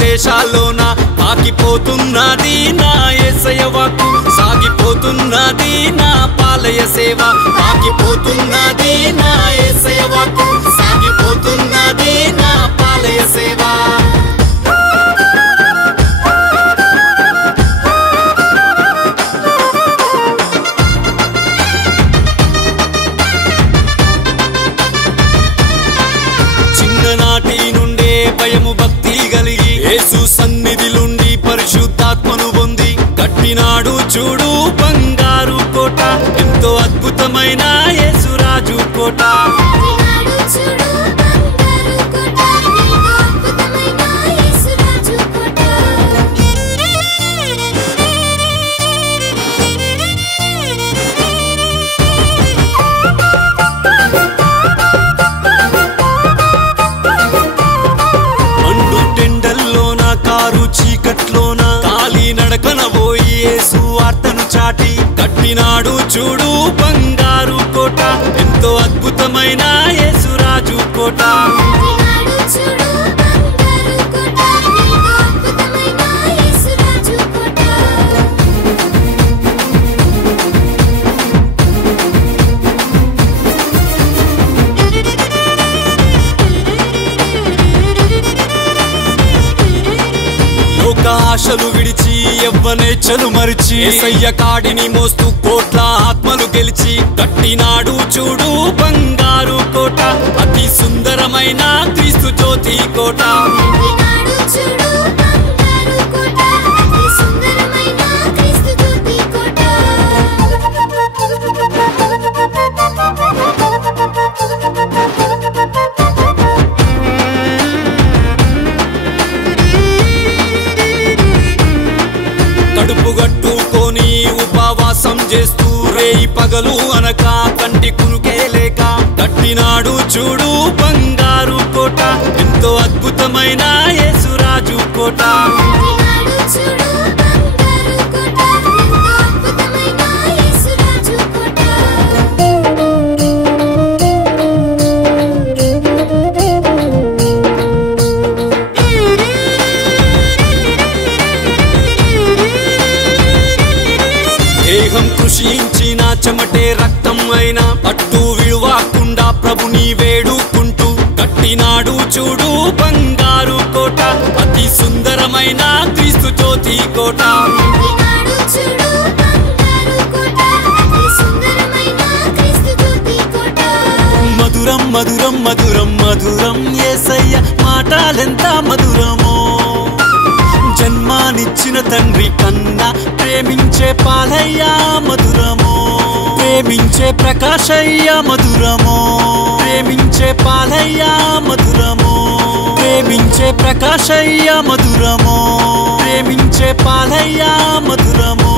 దేశాల్లోన పాకిపోతున్నది నా యేసయ్య వాక్కు సాగిపోతున్నది నా పాలయ సేవ పాకిపోతున్నది నా యేసయ్య వాక్కు సాగిపోతున్నది నా పాలయ సేవ చిన్ననాటి నుండే భయము భక్తి కలిగి యేసు సన్నిధిలుండి పరిశుద్ధాత్మను పొంది కట్టినాడు చూడు బంగారు కోట ఎంతో అద్భుతమైన యేసురాజు కోట చీకట్లోన కాలి నడకన పోయి యేసు వార్తను చాటి కట్టినాడు చూడు బంగారు కోట ఎంతో అద్భుతమైన యేసురాజు కోట ఆశలు విడిచి యవ్వనేచ్ఛలు మరిచి యేసయ్య కాడిని మోస్తూ కోట్ల ఆత్మలు గెలిచి కట్టినాడు చూడు బంగారు కోట అతి సుందరమైన క్రీస్తు జ్యోతి కోట కడుపు గట్టుకొని ఉపవాసం చేస్తూ రేయి పగలు అనక కంటి కునుకే లేక కట్టినాడు చూడు బంగారు కోట ఎంతో అద్భుతమైన యేసురాజు కోట దేహం కృషించిన చెమటే రక్తం అయినా పట్టు విడువకుండా ప్రభుని వేడుకుంటూ కట్టినాడు చూడు బంగారు కోట అతి సుందరమైన క్రీస్తు జ్యోతి కోట మధురం మధురం మధురం మధురం యేసయ్య మాటలెంత మధురమో జన్మానిచ్చిన తండ్రి కన్నా ప్రేమించే పాలయ్యా మధురమో ప్రేమించే ప్రకాశయ్య మధురమో ప్రేమించే పాలయ్యా మధురమో ప్రేమించే ప్రకాశయ్య మధురమో ప్రేమించే పాలయ్యా మధురమో